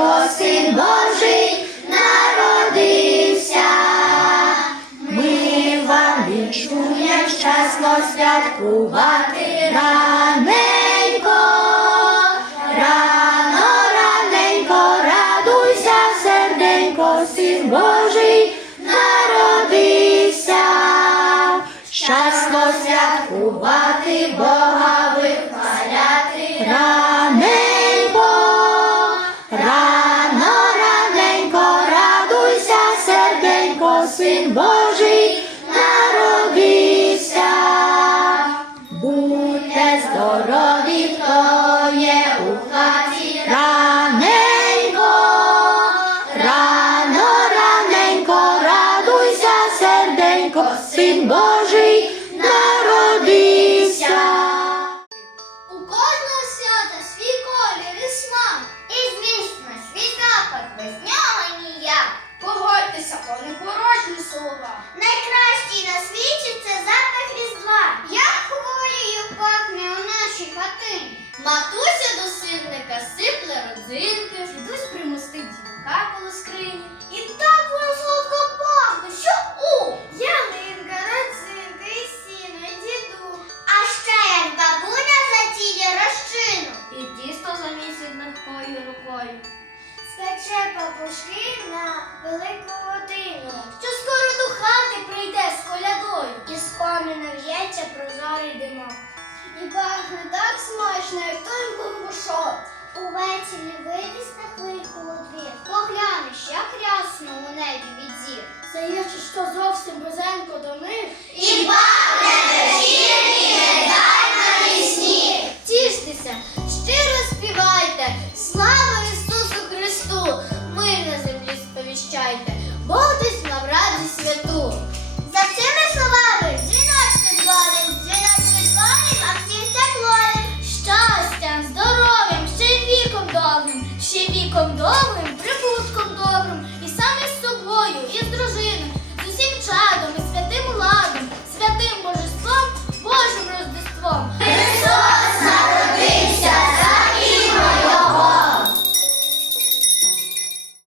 бо Божий народився, ми вам вінчуємо щасно святкувати. Раненько, рано, раненько, радуйся, серденько, син Божий народився, щасно святкувати Бога. Син Божий народився. Будьте здорові, хто є у хаті раненько, рано, раненько, радуйся, серденько, син Божий нашій. Матуся до сирника сипле родзинки. Дідусь примостить дівка коло скрині. І так воно солодко пахне, що у ялинка, родзинка, і сіно, і діду. А ще як бабуня затіє розчину. І тісто замісить легкою рукою. Спече папушки на велику годину. Що скоро до хати прийде з колядою. І з коміна в'ється прозорий димок і пахне так смачно, як той бомбушок. Увечері вивіз на хвильку у двір. Поглянеш, як рясно у небі від зір. Здається, що зовсім близенько до них. І пахне вечірні дай на лісні. Тіштеся, щиро співайте, слава Ісусу Христу, мир на землі сповіщайте, Бог десь на враді святу.